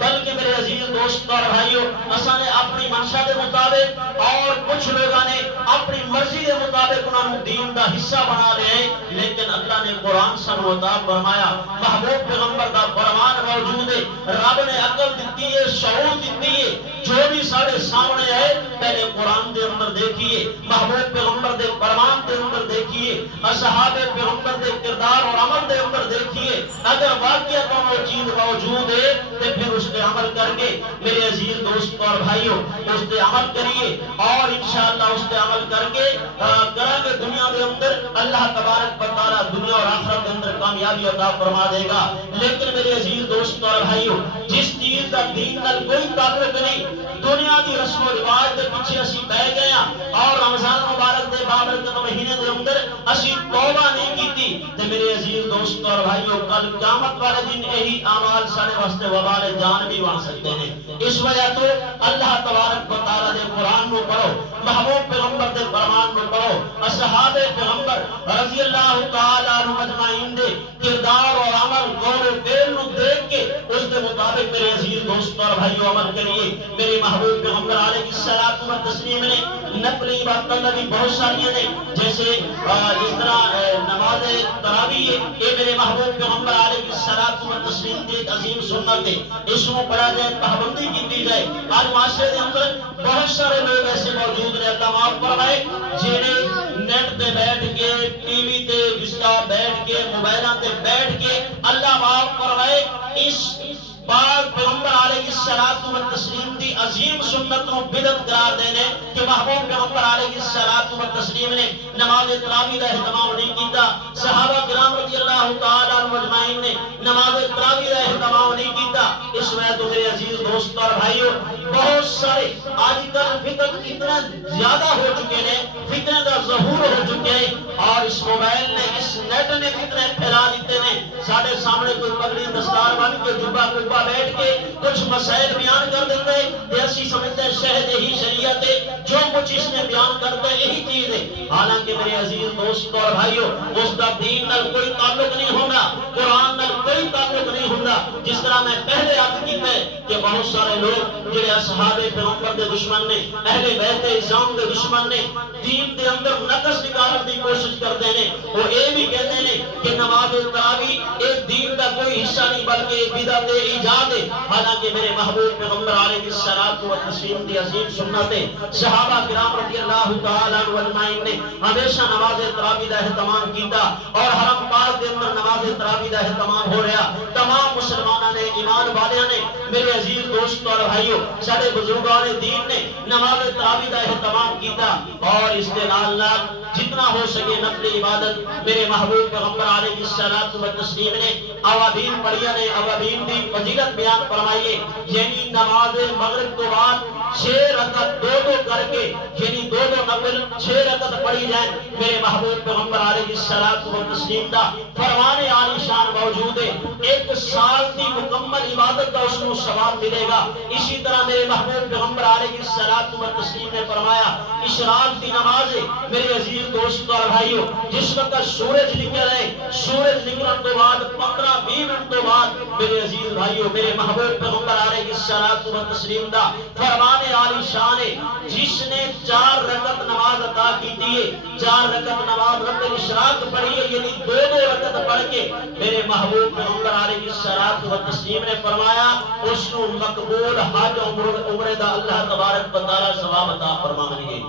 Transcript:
بلکہ میرے عزیز دوست اور بھائیو اساں نے اپنی منشا دے مطابق اور کچھ لوگوں نے اپنی مرضی دے مطابق انہوں دین دا حصہ بنا لے ہیں، لیکن اللہ نے قرآن سنو عطا فرمایا، محبوب پیغمبر دا فرمان موجود ہے، رب نے عقل دیتی ہے، شعور دیتی ہے، جو بھی سارے سامنے ہے پہلے قرآن دے اندر دیکھیے، محبوب پیغمبر دے فرمان دے اندر دیکھیے، اصحاب پیغمبر دے کردار اور عمل دے اندر دیکھیے، اگر واقعہ وہ چیز موجود ہے تو پھر اس پہ عمل کر کے میرے عزیز دوست اور بھائیوں اس پہ عمل کریے، اور انشاءاللہ اس پہ عمل کر کے کریں گے دنیا دے اندر اللہ تبارک و تعالی دنیا اور آخرت کے اندر کامیابی عطا فرما دے گا۔ لیکن میرے عزیز دوست اور بھائیوں جس چیز کا دین نال کوئی تعلق نہیں، دنیا کی رسم و رواج کے پیچھے اسی بہ گئے اور رمضان مبارک دے بابرکت مہینے دے اندر اسی توبہ نہیں کیتی تے میرے عزیز دوست اور بھائیوں کل قیامت والے دن یہی اعمال سارے واسطے وبال جان بھی بن سکتے ہیں۔ اس وجہ تو اللہ تبارک و تعالی دے قرآن کو پڑھو، محبوب پیغمبر دے فرمان کو پڑھو، اصحاب پیغمبر رضی اللہ تعالی عنہ اجمعین دے کردار اور عمل قول و فعل نو دیکھ کے اس کے مطابق میرے عزیز دوست اور بھائیوں عمل کریے۔ میرے محبوب پیغمبر علیہ الصلوۃ والتسلیم نے نفلی عبادتیں بھی بہت ساری ہیں، جیسے اس طرح نماز تراویح، یہ میرے محبوب پیغمبر علیہ الصلوۃ والتسلیم کی ایک عظیم سنت ہے، اس کو پڑھا جائے، پابندی کی جائے۔ آج معاشرے کے اندر بہت سارے لوگ ایسے موجود ہیں، اللہ معاف فرمائے، جنہیں نیٹ پہ بیٹھ کے ٹی وی تے بستا بیٹھ کے موبائلاں تے بیٹھ کے اللہ معاف فرمائے اس پاک پیغمبر علیہ الصلوۃ والتسلیم دی عظیم سنت کو بدعت قرار دینے کہ محبوب پیغمبر علیہ الصلوۃ والتسلیم نے نماز تراویح کا اہتمام نہیں کیتا، صحابہ کرام رضی اللہ تعالی عنہ اجمعین نے نماز تراویح کا اہتمام نہیں کیتا۔ اس وجہ تو میرے عزیز دوست اور بھائیوں بہت سارے آج کل فتن اتنا زیادہ ہو چکے ہیں، فتنے کا ظہور ہو چکے ہیں، اور اس موبائل نے اس نیٹ نے فتنے پھیلا دیتے ہیں۔ سارے سامنے کوئی پگڑی دستار بن کے جبہ کبا بیٹھ کے کچھ مسائل بیان کر دیتے ہیں، ایسی سمجھتے ہیں شہد ہی شریعت ہے، جو کچھ اس نے بیان کرتا ہے یہی چیز ہے، حالانکہ میرے عزیز دوست اور بھائیوں اس کا دین نال کوئی تعلق نہیں ہوگا، قرآن نال کوئی تعلق نہیں ہوگا۔ جس طرح میں پہلے عرض کیتا ہے کہ بہت سارے لوگ جڑے اصحاب پیغمبر دے دشمن نے، اہل بیت اسلام دے دشمن نے، دین دے اندر نقص نکالنے کی کوشش کرتے ہیں، وہ یہ بھی کہتے ہیں کہ نماز تراویح ایک دین کا کوئی حصہ نہیں بلکہ ایک بدعت ایجاد ہے، حالانکہ میرے محبوب پیغمبر علیہ الصلوۃ والتسلیم کی عظیم سنت ہے۔ صحابہ کرام رضی اللہ تعالی عنہ اجمعین نے ہمیشہ نماز تراویح کا اہتمام کیتا، اور حرم پاک کے اندر نماز تراویح کا اہتمام ہو رہا، تمام مسلمانوں نے، ایمان والوں نے، میرے عزیز دوست اور بھائیوں سارے بزرگان دین نے نماز تراویح کا اہتمام کیتا، اور اس کے نال جتنا ہو سکے نفل عبادت میرے محبوب پیغمبر علیہ الصلوۃ والتسلیم نے اوابین پڑھیا نے، اوابین دی فضیلت بیان فرمائیے، یعنی نماز مغرب کے بعد 6 رکعت دو کر کے، یعنی دو نفل 6 رکعت پڑھی جائیں، میرے محبوب پیغمبر علیہ الصلوۃ والتسلیم کا فرمان عالی شان موجود ہے، 1 سال کی مکمل عبادت کا اس کو ثواب ملے گا۔ اسی طرح میرے محبوب پیغمبر علیہ الصلوۃ والتسلیم نے فرمایا اشراق کی نماز ہے میرے عزیز دوست اور بھائیوں، جس وقت سورج نکل رہے، سورج نکلنے کے بعد 15-20 منٹ کے بعد میرے عزیز بھائیوں میرے محبوب پیغمبر علیہ الصلوۃ والتسلیم کا فرمان عالی شان ہے، جس نے 4 رکعت نماز عطا کی ہے، 4 رکعت نماز رب اشراق پڑھی ہے، یعنی 2 رکعت پڑھ کے میرے محبوب پیغمبر علیہ الصلوۃ والتسلیم نے فرمایا اس کو مقبول حج عمرہ دا اللہ تبارک و تعالی ثواب عطا فرمائیں گے۔